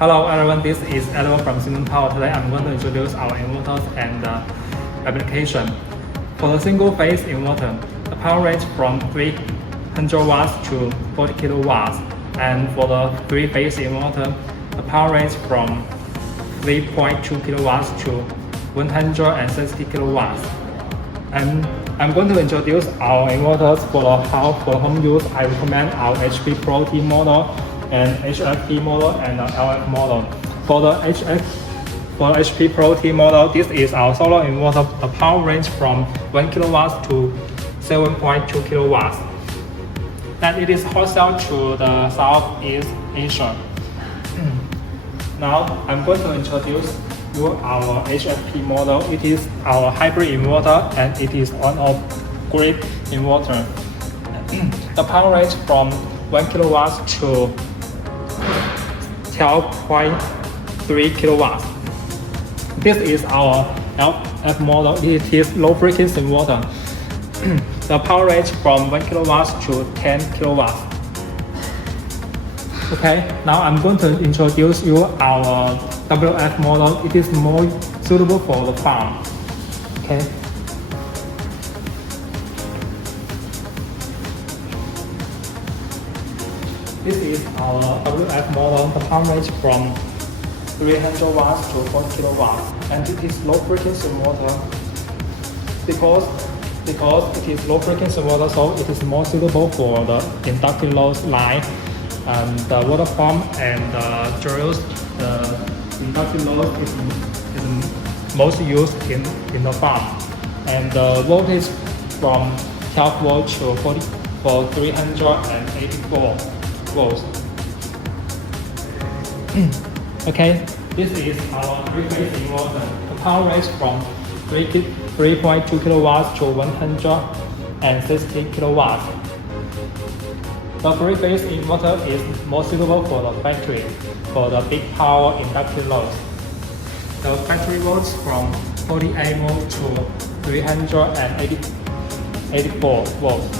Hello everyone, this is Edward from Siemens Power. Today I'm going to introduce our inverters and application. For the single phase inverter, the power range from 300 watts to 40 kilowatts. And for the three phase inverter, the power range from 3.2 kilowatts to 160 kilowatts. And I'm going to introduce our inverters for the home use. I recommend our HP Pro T model and HFP model and LF model. For the HP Pro T model, this is our solar inverter. The power range from 1 kilowatts to 7.2 kilowatts. And it is wholesale to the Southeast Asia. Now I'm going to introduce you our HFP model. It is our hybrid inverter and it is one of grid inverter. The power range from 1 kilowatts to 12.3 kilowatts. This is our LF model. It is low frequency inverter. The power range from 1 kilowatts to 10 kilowatts. Okay, now I'm going to introduce you our WF model. It is more suitable for the farm. Okay. This is our WF model. The power range from 300 watts to 4 kilowatts, and it is low frequency motor. Because it is low frequency motor, so it is more suitable for the inductive loads like the water pump and the drills. The inductive load is most used in the farm, and the voltage from 12 volts to 384 volts. Okay, this is our three-phase inverter. The power range from 3.2 kilowatts to 160 kilowatts. The three-phase inverter is more suitable for the factory, for the big power inductive loads. The factory volts from 48 volts to 384 volts.